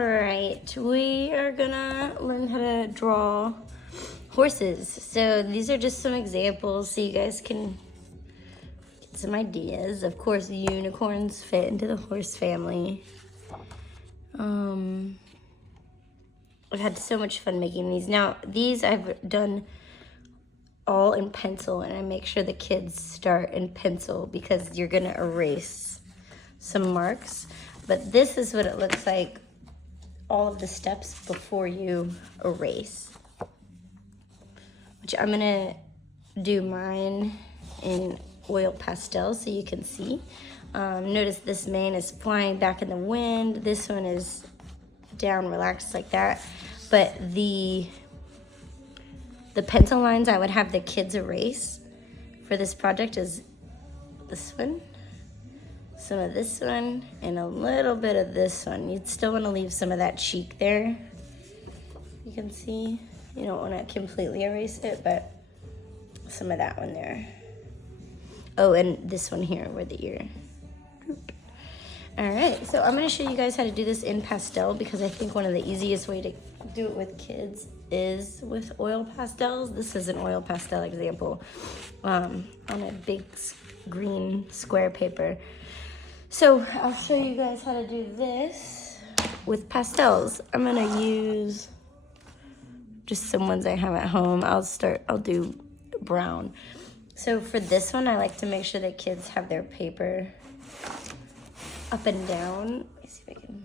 Alright, we are gonna learn how to draw horses. So these are just some examples so you guys can get some ideas. Of course, unicorns fit into the horse family. I've had so much fun making these. Now, these I've done all in pencil, and I make sure the kids start in pencil because you're gonna erase some marks. But this is what it looks like, all of the steps before you erase. Which I'm gonna do mine in oil pastel so you can see. Notice this mane is flying back in the wind. This one is down, relaxed like that. But the pencil lines I would have the kids erase for this project is this one, some of this one, and a little bit of this one. You'd still want to leave some of that cheek there. You can see, you don't want to completely erase it, but some of that one there. Oh, and this one here where the ear. All right, so I'm going to show you guys how to do this in pastel because I think one of the easiest way to do it with kids is with oil pastels. This is an oil pastel example on a big green square paper. So I'll show you guys how to do this with pastels. I'm going to use just some ones I have at home. I'll do brown. So for this one, I like to make sure that kids have their paper up and down. Let me see if I can.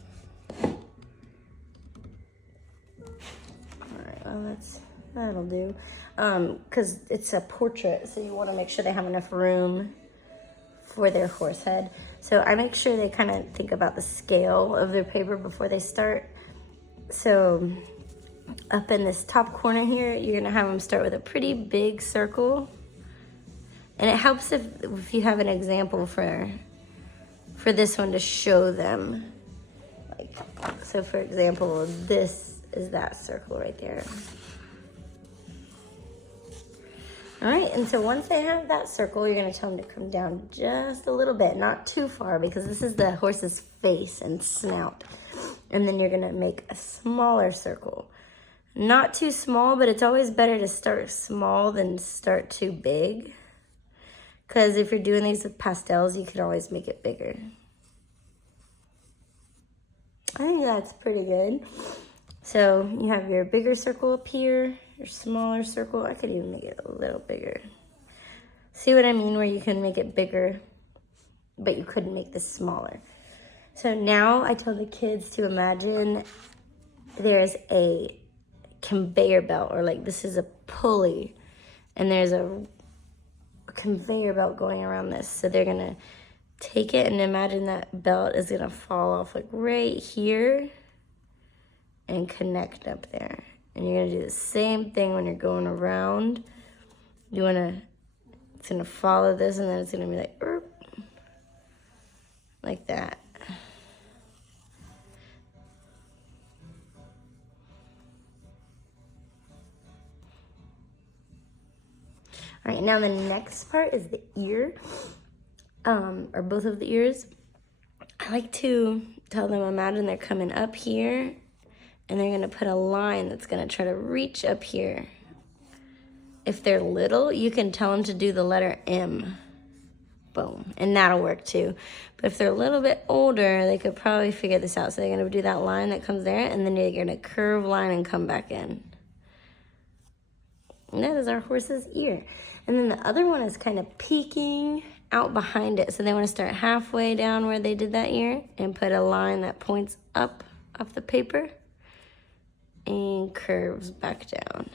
All right, well, that'll do. Because it's a portrait, so you want to make sure they have enough room for their horse head. So I make sure they kind of think about the scale of their paper before they start. So up in this top corner here, you're gonna have them start with a pretty big circle. And it helps if you have an example for this one to show them. Like, so for example, this is that circle right there. All right, and so once they have that circle, you're gonna tell them to come down just a little bit, not too far, because this is the horse's face and snout. And then you're gonna make a smaller circle. Not too small, but it's always better to start small than start too big. Because if you're doing these with pastels, you could always make it bigger. I think that's pretty good. So you have your bigger circle up here, your smaller circle. I could even make it a little bigger. See what I mean? Where you can make it bigger, but you couldn't make this smaller. So now I tell the kids to imagine there's a conveyor belt, or like this is a pulley, and there's a conveyor belt going around this. So they're gonna take it and imagine that belt is gonna fall off like right here and connect up there. And you're gonna do the same thing when you're going around. It's gonna follow this, and then it's gonna be like that. All right, now the next part is the ear, or both of the ears. I like to tell them, imagine they're coming up here, and they're gonna put a line that's gonna try to reach up here. If they're little, you can tell them to do the letter M. Boom, and that'll work too. But if they're a little bit older, they could probably figure this out. So they're gonna do that line that comes there, and then you're gonna curve line and come back in. And that is our horse's ear. And then the other one is kind of peeking out behind it. So they want to start halfway down where they did that ear and put a line that points up off the paper and curves back down.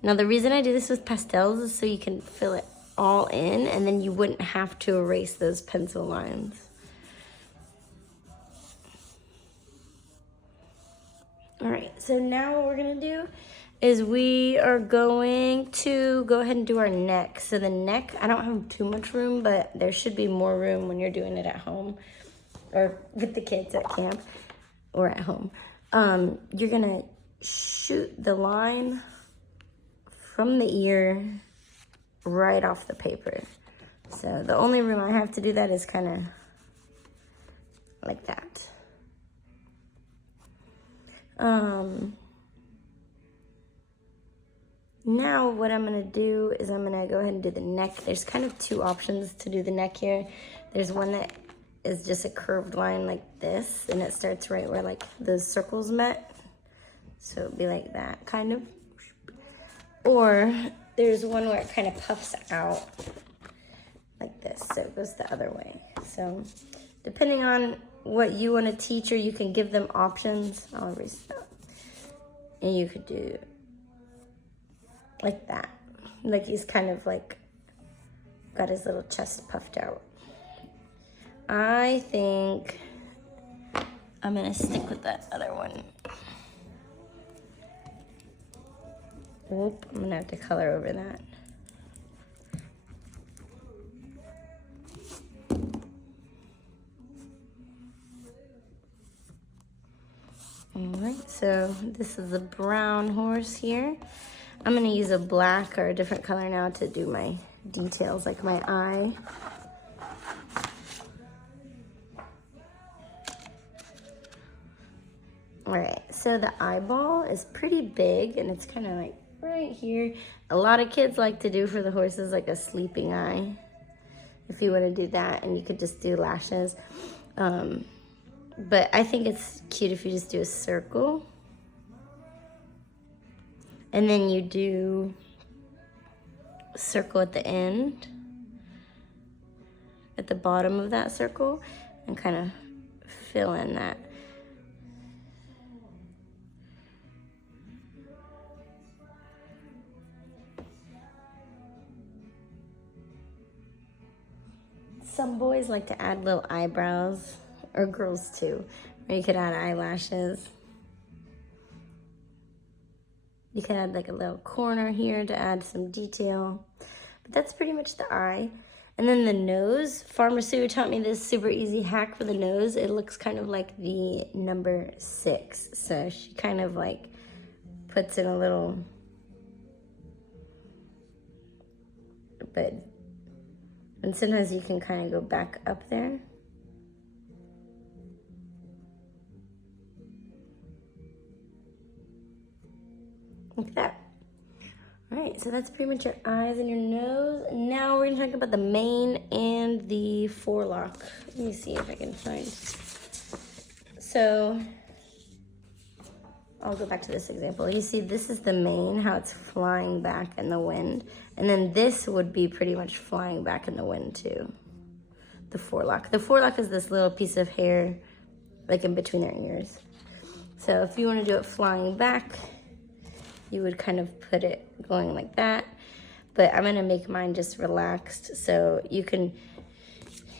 Now the reason I do this with pastels is so you can fill it all in, and then you wouldn't have to erase those pencil lines. All right, so now what we're gonna do is we are going to go ahead and do our neck. So the neck, I don't have too much room, but there should be more room when you're doing it at home or with the kids at camp or at home. You're gonna shoot the line from the ear right off the paper. So the only room I have to do that is kind of like that. Now what I'm gonna do is I'm gonna go ahead and do the neck. There's kind of two options to do the neck here. There's one that is just a curved line like this, and it starts right where like those circles met. So it'd be like that kind of. Or there's one where it kind of puffs out like this, so it goes the other way. So depending on what you want to teach, or you can give them options. I'll erase that. And you could do like that. Like he's kind of like got his little chest puffed out. I think I'm gonna stick with that other one. Oop, I'm gonna have to color over that. All right, so this is a brown horse here. I'm gonna use a black or a different color now to do my details, like my eye. All right, so the eyeball is pretty big and it's kind of like right here. A lot of kids like to do for the horses like a sleeping eye. If you want to do that, and you could just do lashes. But I think it's cute if you just do a circle. And then you do a circle at the end, at the bottom of that circle, and kind of fill in that. Some boys like to add little eyebrows, or girls too, or you could add eyelashes. You could add like a little corner here to add some detail. But that's pretty much the eye. And then the nose, Farmer Sue taught me this super easy hack for the nose. It looks kind of like the number 6. So she kind of like puts in a little, and sometimes you can kind of go back up there. Like that. All right, so that's pretty much your eyes and your nose. Now we're gonna talk about the mane and the forelock. Let me see if I can find. So I'll go back to this example. You see, this is the mane, how it's flying back in the wind. And then this would be pretty much flying back in the wind too. The forelock. The forelock is this little piece of hair like in between their ears. So if you want to do it flying back, you would kind of put it going like that. But I'm gonna make mine just relaxed. So you can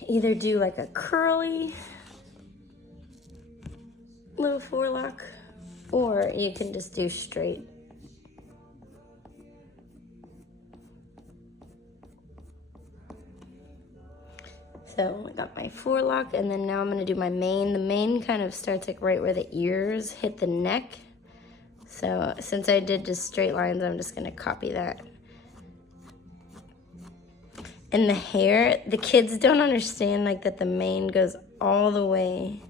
either do like a curly little forelock, or you can just do straight. So I got my forelock, and then now I'm gonna do my mane. The mane kind of starts like right where the ears hit the neck. So since I did just straight lines, I'm just gonna copy that. And the hair, the kids don't understand like that the mane goes all the way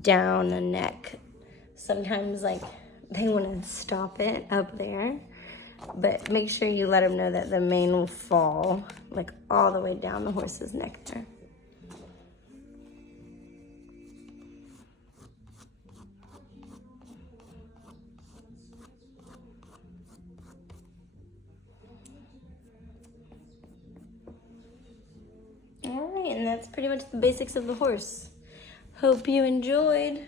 down the neck. Sometimes like they wanna stop it up there, but make sure you let them know that the mane will fall like all the way down the horse's neck there. All right, and that's pretty much the basics of the horse. Hope you enjoyed.